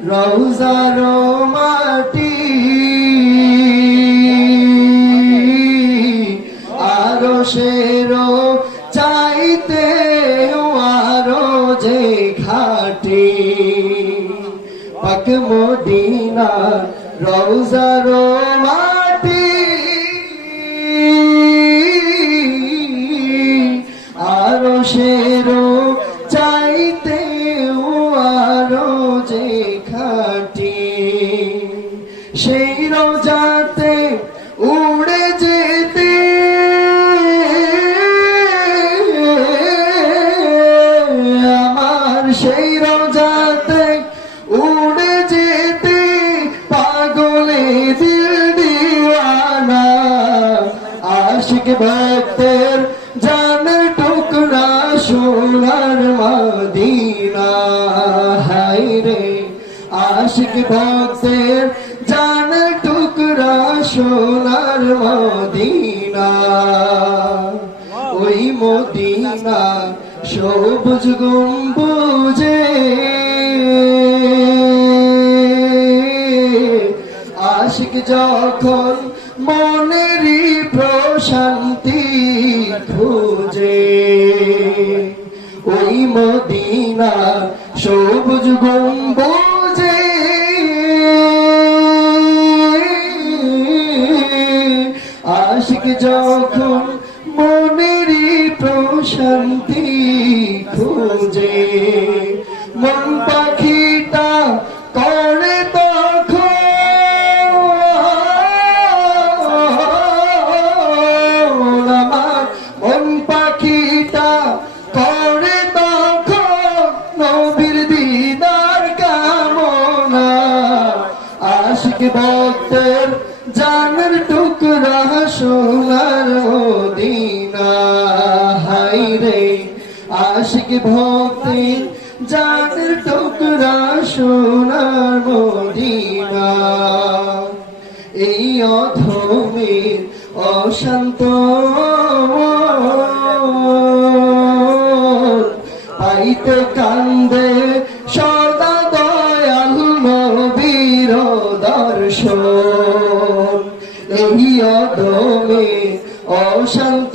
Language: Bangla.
রওজার মাটি আরশের চাইতে আরো যে খাটি পাক মদিনা রওজার মাটি আরশের চাইতে আরো যে খাটি সেই রোজাতে উড়ে যেতে আমার সেই রোজাতে উড়ে যেতে পাগলে দিল দিওয়ানা আশিক ভক্তের জানের টুকরা সোনার মদিনা হায় রে আশিক ভক্তের জানের টুকরা সোনার মদিনা ওই মদিনা সবুজ গম্বুজে আশিক যখন মনেরই প্রশান্তি খুঁজে ওই মদিনা সবুজ গম্বুজে আশিক যখন মনেরই প্রশান্তি খুঁজে মন পাখিটা করে মন পাখিটা করে তখন নবীর দিদার কামনা আশিক ভক্তের জানের টুকরা সোনার মদিনা হায় রে আশিক ভক্তের জানের টুকরা সোনার মদিনা এই অধমের অশান্ত পাইতে কান্দে সদা দয়াল নবীর দর্শন এই অধমের অশান্ত